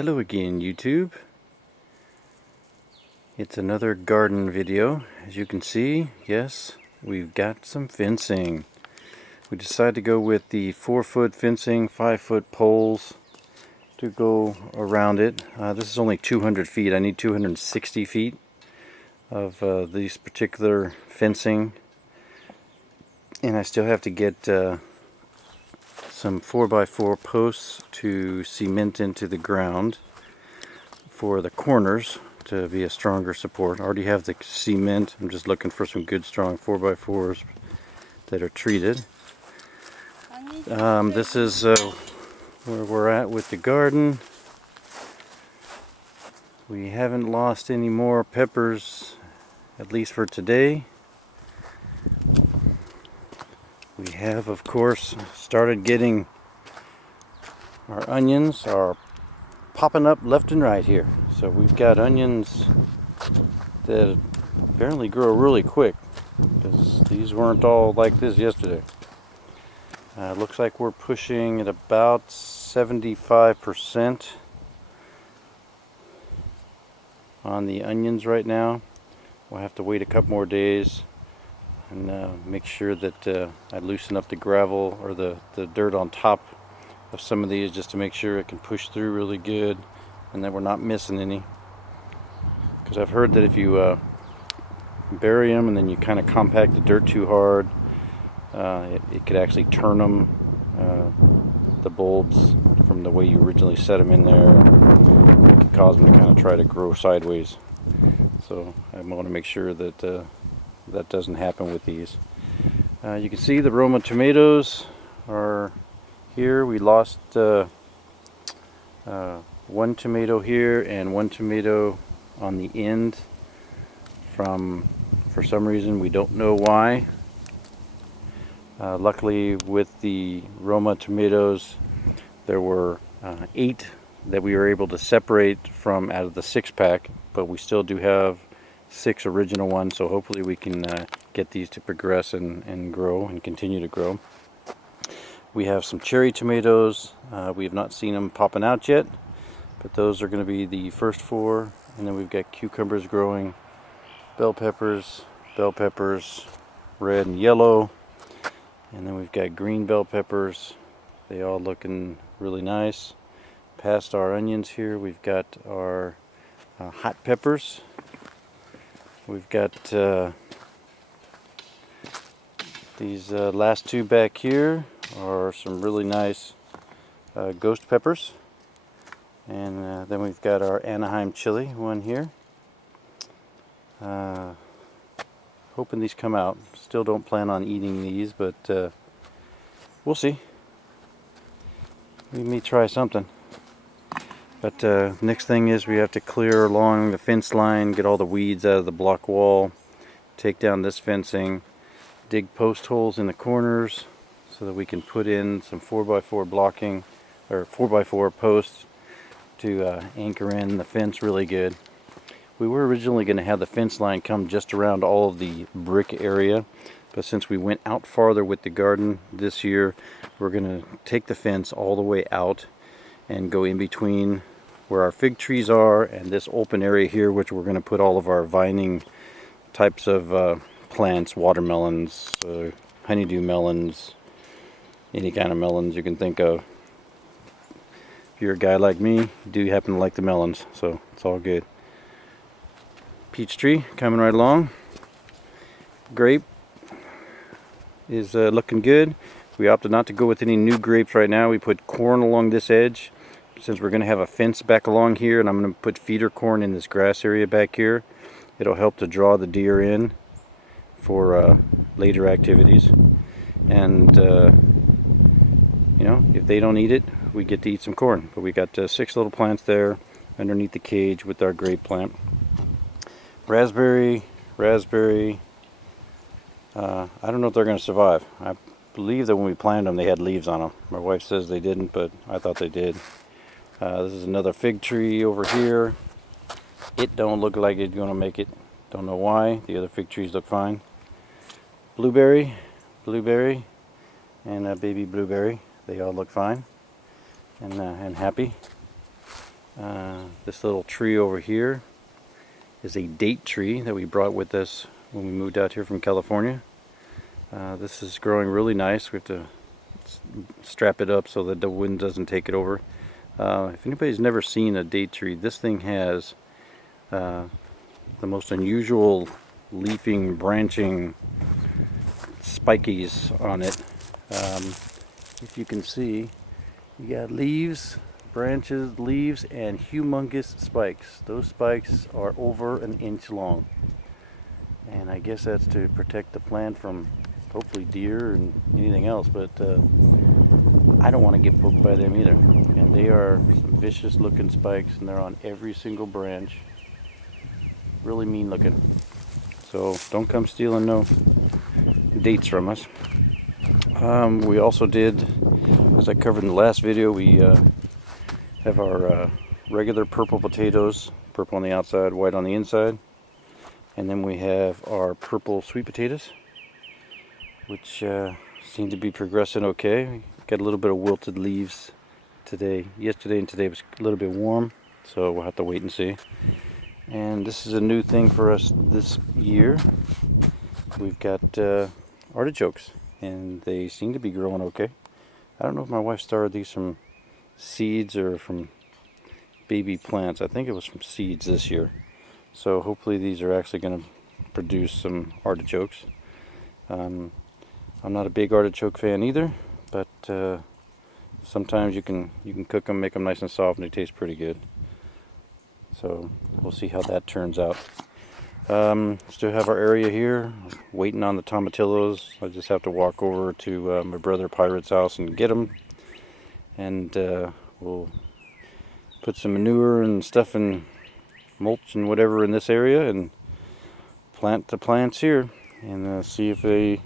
Hello again, YouTube. It's another garden video. As you can see, yes, we've got some fencing. We decided to go with the 4-foot fencing, 5-foot poles to go around it. This is only 200 feet. I need 260 feet of these particular fencing. And I still have to get some 4x4 posts to cement into the ground for the corners to be a stronger support. I already have the cement. I'm just looking for some good strong 4x4s that are treated. This is where we're at with the garden. We haven't lost any more peppers, at least for today. We have, of course, started getting our onions are popping up left and right here. So we've got onions that apparently grow really quick, because these weren't all like this yesterday. Looks like we're pushing at about 75% on the onions right now. We'll have to wait a couple more days and make sure that I loosen up the gravel or the dirt on top of some of these, just to make sure it can push through really good and that we're not missing any. Because I've heard that if you bury them and then you kind of compact the dirt too hard, it could actually turn them, the bulbs, from the way you originally set them in there. It could cause them to kind of try to grow sideways. So I want to make sure that that doesn't happen with these. You can see the Roma tomatoes are here. We lost one tomato here and one tomato on the end for some reason, we don't know why. Luckily with the Roma tomatoes, there were 8 that we were able to separate from out of the 6-pack, but we still do have 6 original ones, so hopefully we can get these to progress and grow and continue to grow. We have some cherry tomatoes. We have not seen them popping out yet, but those are going to be the first 4. And then we've got cucumbers growing, bell peppers, red and yellow. And then we've got green bell peppers. They all looking really nice. Past our onions here, we've got our hot peppers. We've got these last 2 back here are some really nice ghost peppers. And then we've got our Anaheim chili one here. Hoping these come out. Still don't plan on eating these, but we'll see. We may try something. But next thing is we have to clear along the fence line, get all the weeds out of the block wall, take down this fencing, dig post holes in the corners so that we can put in some 4x4 blocking, or 4x4 posts to anchor in the fence really good. We were originally going to have the fence line come just around all of the brick area, but since we went out farther with the garden this year, we're going to take the fence all the way out and go in between where our fig trees are and this open area here, which we're going to put all of our vining types of plants, watermelons, honeydew melons, any kind of melons you can think of. If you're a guy like me, you do happen to like the melons, so it's all good. Peach tree coming right along. Grape is looking good. We opted not to go with any new grapes right now. We put corn along this edge since we're going to have a fence back along here, and I'm going to put feeder corn in this grass area back here. It'll help to draw the deer in for later activities. And you know, if they don't eat it, we get to eat some corn. But we got 6 little plants there underneath the cage with our grape plant. Raspberry. I don't know if they're going to survive. I believe that when we planted them, they had leaves on them. My wife says they didn't, but I thought they did. This is another fig tree over here. It don't look like it's going to make it. Don't know why. The other fig trees look fine. Blueberry, and baby blueberry. They all look fine and happy. This little tree over here is a date tree that we brought with us when we moved out here from California. This is growing really nice. We have to strap it up so that the wind doesn't take it over. If anybody's never seen a date tree, this thing has the most unusual leafing, branching spikies on it. If you can see, you got leaves, branches, leaves, and humongous spikes. Those spikes are over an inch long, and I guess that's to protect the plant from hopefully deer and anything else, but I don't want to get poked by them either. And they are some vicious looking spikes, and they're on every single branch. Really mean looking. So don't come stealing no dates from us. We also did, as I covered in the last video, we have our regular purple potatoes, purple on the outside, white on the inside. And then we have our purple sweet potatoes, which seem to be progressing okay. Got a little bit of wilted leaves today. Yesterday and today was a little bit warm, so we'll have to wait and see. And this is a new thing for us this year. We've got artichokes, and they seem to be growing okay. I don't know if my wife started these from seeds or from baby plants. I think it was from seeds this year. So hopefully these are actually going to produce some artichokes. I'm not a big artichoke fan either, but sometimes you can cook them, make them nice and soft, and they taste pretty good. So we'll see how that turns out. Still have our area here, waiting on the tomatillos. I just have to walk over to my brother Pirate's house and get them. And we'll put some manure and stuff and mulch and whatever in this area and plant the plants here and see if they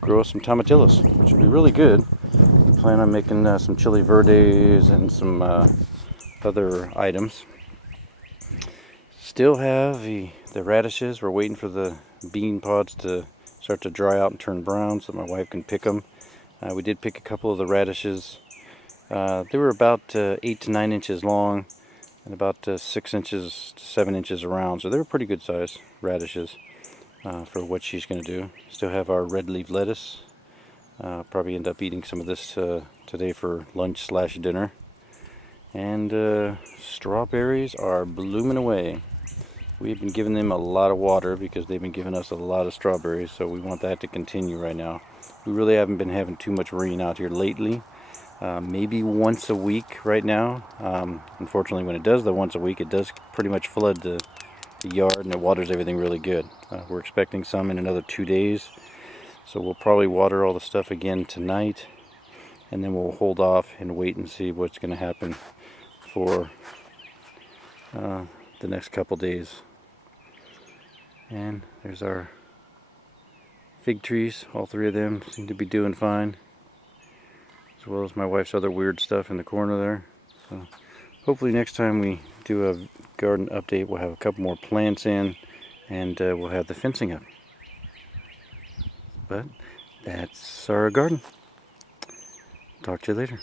grow some tomatillos, which would be really good. I plan on making some chili verdes and some other items. Still have the radishes. We're waiting for the bean pods to start to dry out and turn brown so that my wife can pick them. We did pick a couple of the radishes. They were about 8 to 9 inches long and about 6 inches to 7 inches around, so they were pretty good size radishes for what she's going to do. Still have our red leaf lettuce. Probably end up eating some of this today for lunch / dinner. And strawberries are blooming away. We've been giving them a lot of water because they've been giving us a lot of strawberries, so we want that to continue right now. We really haven't been having too much rain out here lately. Maybe once a week right now. Unfortunately, when it does the once a week, it does pretty much flood the yard and it waters everything really good. We're expecting some in another 2 days, so we'll probably water all the stuff again tonight, and then we'll hold off and wait and see what's going to happen for the next couple days. And there's our fig trees. All 3 of them seem to be doing fine, as well as my wife's other weird stuff in the corner there. So hopefully next time we do a garden update, we'll have a couple more plants in, and we'll have the fencing up. But that's our garden. Talk to you later.